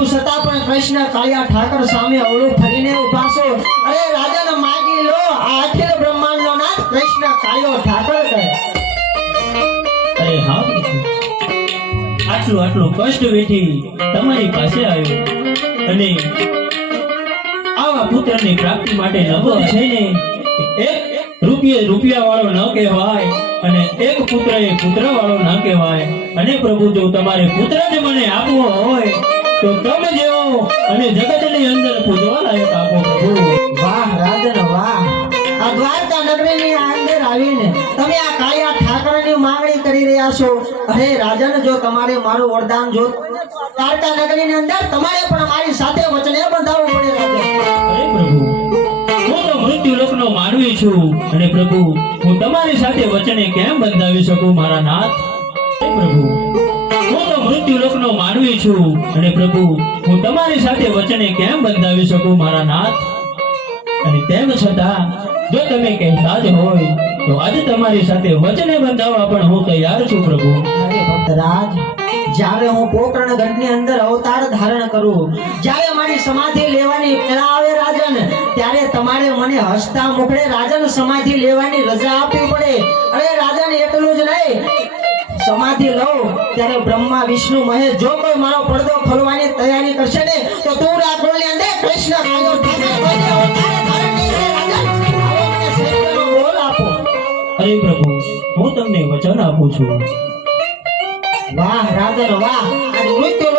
હતું છતાં પણ કૃષ્ણ કાળિયા ઠાકર સામે અવળું ફરીને ઉભા છો. અરે રાજાને માગી લો, આ અખિલ બ્રહ્માંડનો નાથ કૃષ્ણ કાળિયો ઠાકર કહે. અરે હા પ્રભુ, આટલું કષ્ટ વેઠી તમારી પાસે આવ્યો અને આવા પુત્રની પ્રાપ્તિ માટે નવો છે ને એક રૂપિયા વાળો ન કહેવાય અને એક પુત્ર એ પુત્ર વાળો ન કહેવાય. અને પ્રભુ જો તમારે પુત્ર જ મને આપવો હોય તો તમે જેવો અને જગતની અંદર પૂજવા લાયક આપો પ્રભુ. વાહ રાજન વાહ, આ દ્વારકા નગરીની અંદર આવીને તમે આ કાળિયા ઠાકરની માંગણી કરી રહ્યા છો. અરે રાજન, જો તમારે મારું વરદાન જો દ્વારકા નગરીની અંદર તમારે પણ મારી સાથે વચને બંધાવવું પડે રાજન. અરે પ્રભુ, હું તો મૃત્યુ લોકનો માનવી છું અને પ્રભુ હું તમારી સાથે વચને કેમ બંધાવી શકું મારા નાથ? અરે પ્રભુ, હું તો મૃત્યુ લોકનો માનવી છું અને પ્રભુ હું તમારી સાથે વચને કેમ બંધાવી શકું મારા નાથ? અને તેમ છતાં જો તમે કહેતા જ હોય તો આજે તમારી સાથે વચને બંધાવવા પણ હું તૈયાર છું પ્રભુ. અરે ભક્તરાજ, જ્યારે હું પોકરણ ગઢની અંદર અવતાર ધારણ કરું, જ્યારે મારી સમાધિ લેવાની વેળા આવે રાજન, ત્યારે તમારે મને હસતા મુખડે રાજન સમાધિ લેવાની રજા આપવી પડે. અરે રાજન, એટલું જ નહીં, સમાધિ લઉં ત્યારે બ્રહ્મા વિષ્ણુ મહેશ જો કોઈ મારો પડદો ખોલવાની તૈયારી કરશે ને તો તું રાખોળની અંદર કૃષ્ણ કાળિયો ઠાકર બની અવતાર ધારણ કરશે રાજન. આવો મને સત્યનો બોલ આપો. અરે પ્રભુ, હું તમને વચન આપું છું. વાહ રાજન વાહ, આજ મૃત્યુ